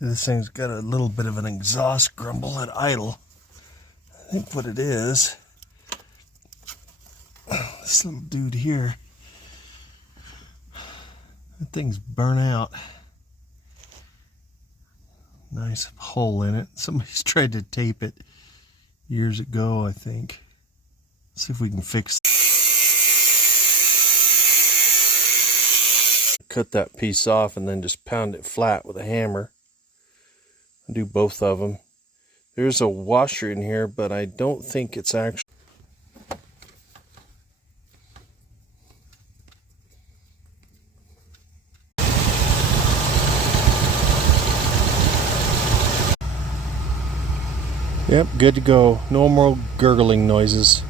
This thing's got a little bit of an exhaust grumble at idle. I think what it is, this little dude here, that thing's burnt out. Nice hole in it. Somebody's tried to tape it years ago, I think. See if we can fix it. Cut that piece off and then just pound it flat with a hammer. I'll do both of them. There's a washer in here, but I don't think it's actually. Yep, good to go. No more gurgling noises.